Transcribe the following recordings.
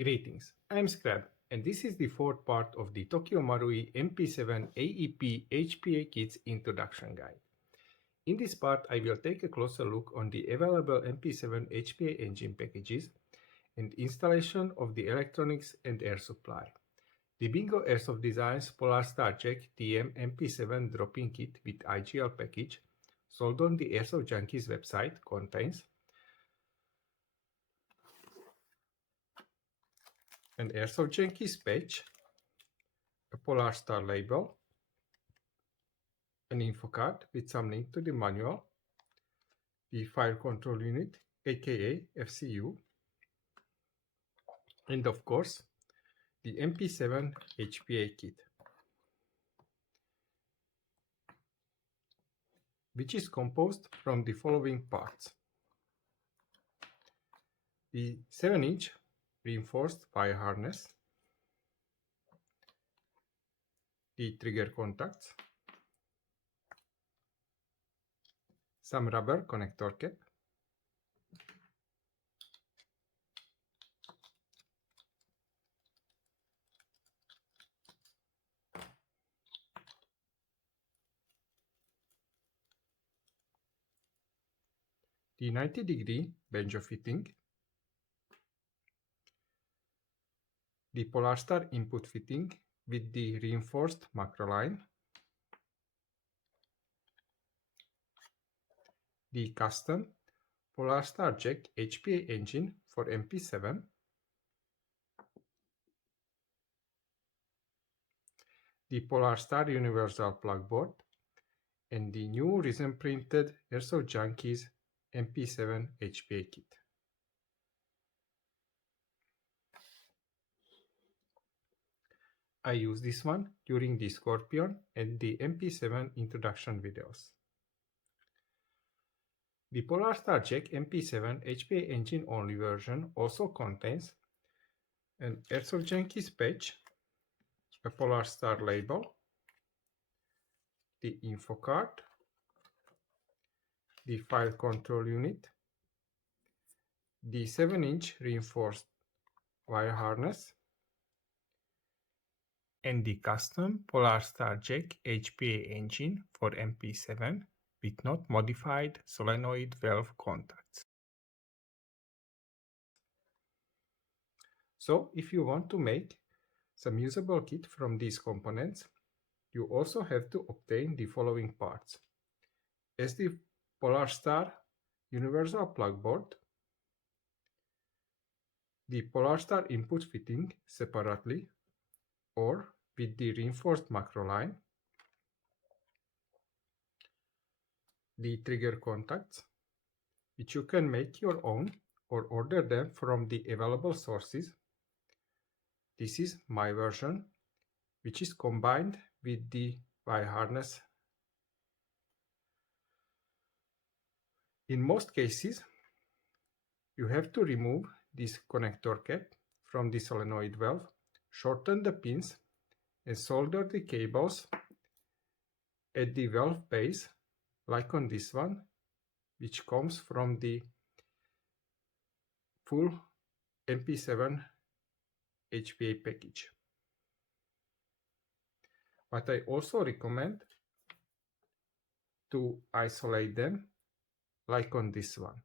Greetings, I'm Scrab, and this is the fourth part of the Tokyo Marui MP7 AEP HPA Kits introduction guide. In this part, I will take a closer look on the available MP7 HPA engine packages and installation of the electronics and air supply. The Bingo Airsoft Designs Polar Star Jack TM MP7 drop-in kit with IGL package sold on the Airsoft Junkies website contains an Airsoft Junkies patch, a Polar Star label, an info card with some link to the manual, the fire control unit, aka FCU, and of course, the MP7 HPA kit, which is composed from the following parts: the 7-inch reinforced wire harness, the trigger contacts, some rubber connector cap, the 90-degree banjo fitting, the Polar Star input fitting with the reinforced macro line, the custom Polar Star Jack HPA engine for MP7, the Polar Star Universal plug board, and the new resin printed Airsoft Junkies MP7 HPA kit. I use this one during the Scorpion and the MP7 introduction videos. The Polar Star Jack MP7 HPA engine only version also contains an Airsoft Junkies patch, a Polar Star label, the info card, the fire control unit, the 7-inch reinforced wire harness, and the custom Polar Star Jack HPA engine for MP7 with not modified solenoid valve contacts. So if you want to make some usable kit from these components, you also have to obtain the following parts: as the Polar Star Universal plug board, the Polar Star input fitting separately or with the reinforced macro line, the trigger contacts, which you can make your own or order them from the available sources. This is my version, which is combined with the wire harness. In most cases, you have to remove this connector cap from the solenoid valve, shorten the pins, and solder the cables at the valve base, like on this one, which comes from the full MP7 HPA package. But I also recommend to isolate them, like on this one.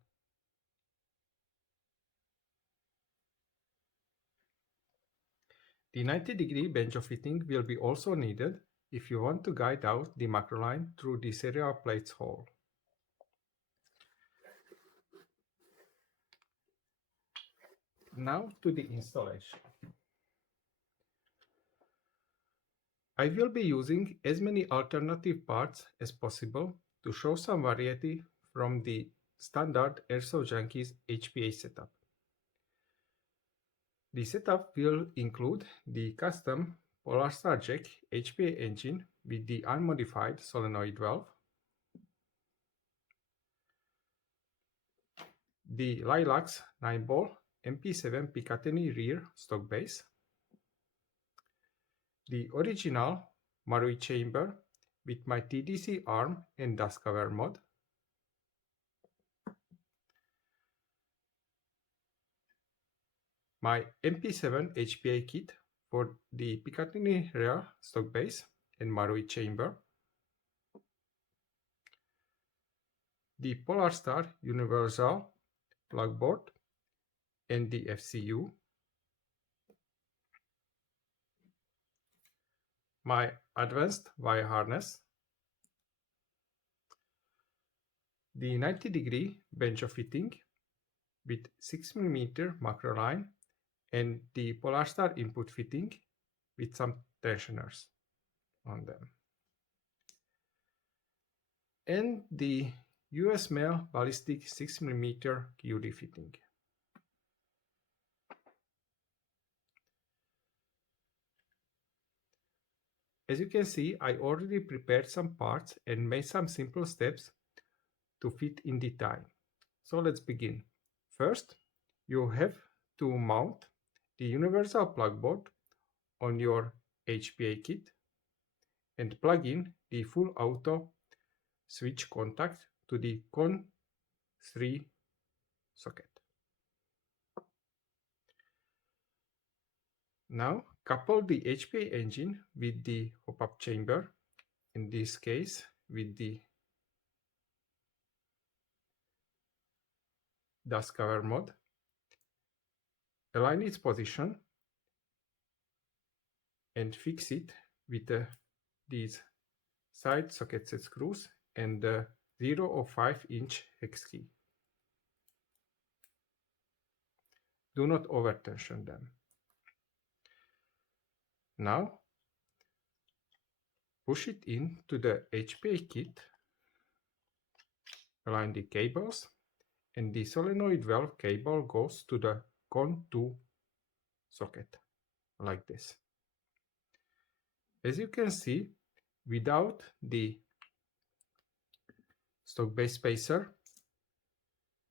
The 90-degree banjo fitting will be also needed if you want to guide out the macro line through the serial plates hole. Now to the installation. I will be using as many alternative parts as possible to show some variety from the standard Airsoft Junkies HPA setup. The setup will include the custom Polar Star Jack HPA engine with the unmodified solenoid valve, the Lilacs 9-ball MP7 Picatinny rear stock base, the original Marui chamber with my TDC arm and dust cover mod, my MP7 HPA kit for the Picatinny rear stock base and Marui chamber, the Polarstar universal plug board and the FCU, my advanced wire harness, the 90-degree bench fitting with 6mm macro line and the Polarstar input fitting with some tensioners on them, and the US Mail ballistic 6mm QD fitting. As you can see, I already prepared some parts and made some simple steps to fit in the tie. So let's begin. First, you have to mount the universal plug board on your HPA kit and plug in the full auto switch contact to the CON 3 socket. Now couple the HPA engine with the hop-up chamber, in this case with the dust cover mode. Align its position and fix it with these side socket set screws and the 0 or 5-inch hex key. Do not over tension them. Now push it into the HPA kit, align the cables, and the solenoid valve cable goes to the CON 2 socket, like this. As you can see, without the stock base spacer,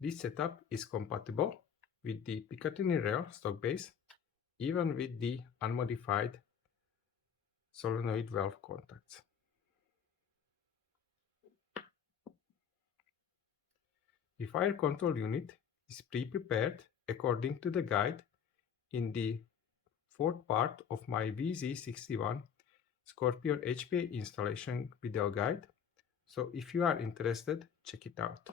this setup is compatible with the Picatinny rear stock base, even with the unmodified solenoid valve contacts. The fire control unit is pre-prepared according to the guide in the fourth part of my VZ61 Scorpion HPA installation video guide, so if you are interested, check it out.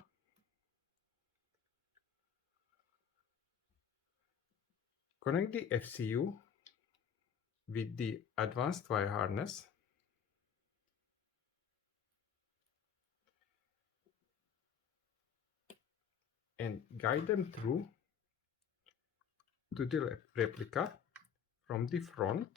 Connect the FCU with the advanced wire harness and guide them through to the replica from the front .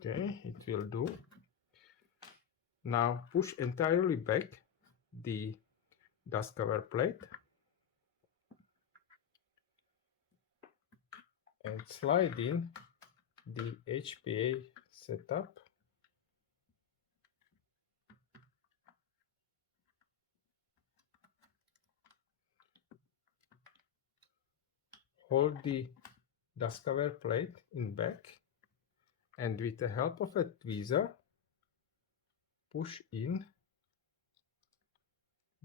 Okay, it will do. Now push entirely back the dust cover plate and slide in the HPA setup . Hold the dust cover plate in back and with the help of a tweezer push in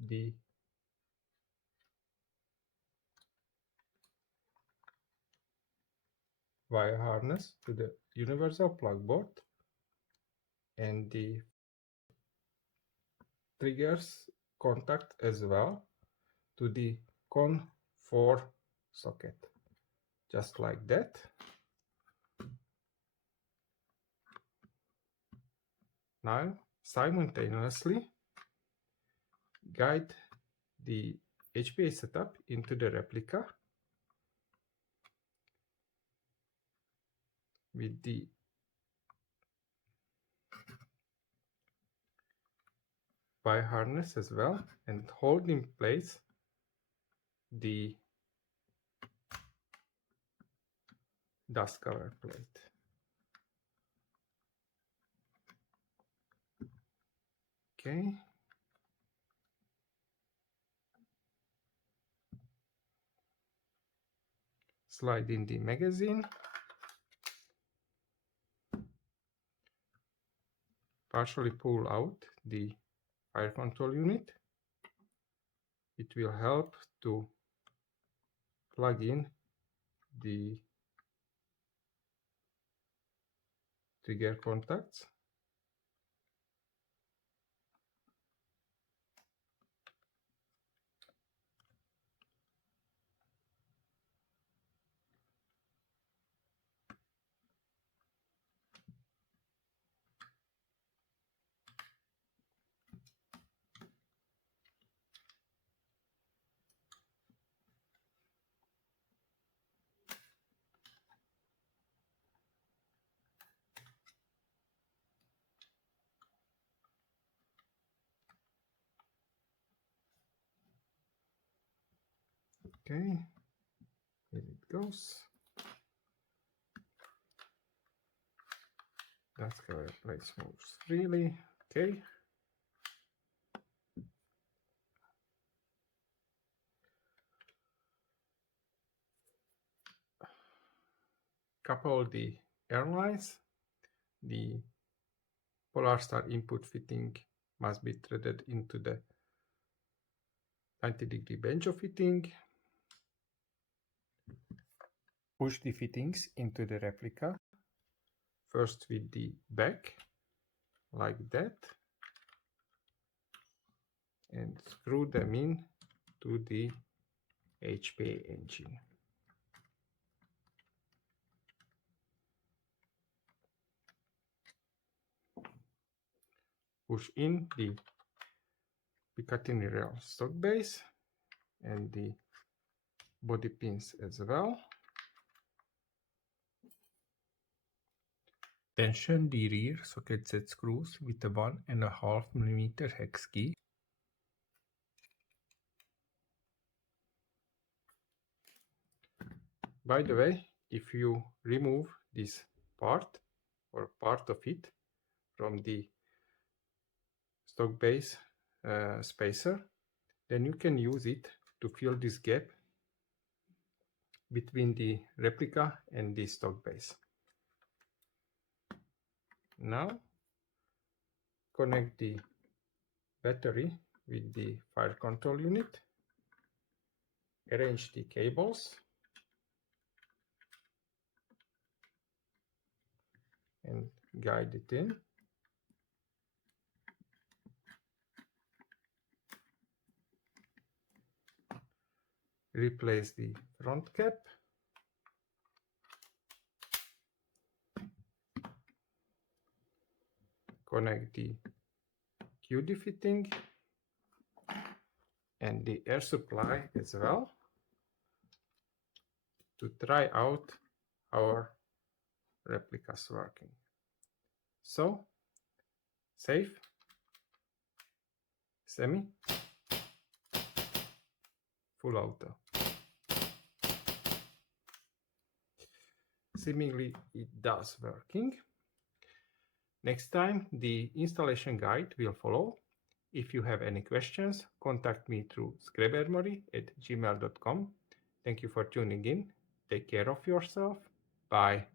the wire harness to the universal plug board and the triggers contact as well to the CON 4 socket, just like that. Now simultaneously guide the HPA setup into the replica with the wire harness as well, and hold in place the dust cover plate. Okay. Slide in the magazine. Partially pull out the fire control unit. It will help to plug in the trigger contacts. Okay, here it goes. Dust cover plate moves freely. Okay. Couple the airlines. The Polar Star input fitting must be threaded into the 90-degree banjo fitting. Push the fittings into the replica, first with the back, like that, and screw them in to the HPA engine. Push in the Picatinny rail stock base and the body pins as well. Tension the rear socket set screws with a 1.5 mm hex key. By the way, if you remove this part or part of it from the stock base spacer, then you can use it to fill this gap between the replica and the stock base. Now connect the battery with the fire control unit, arrange the cables, and guide it in. Replace the front cap. Connect the QD fitting and the air supply as well to try out our replicas working. So, safe, semi, full auto. Seemingly it does working. Next time the installation guide will follow. If you have any questions, contact me through scrabarmory@gmail.com. Thank you for tuning in. Take care of yourself. Bye.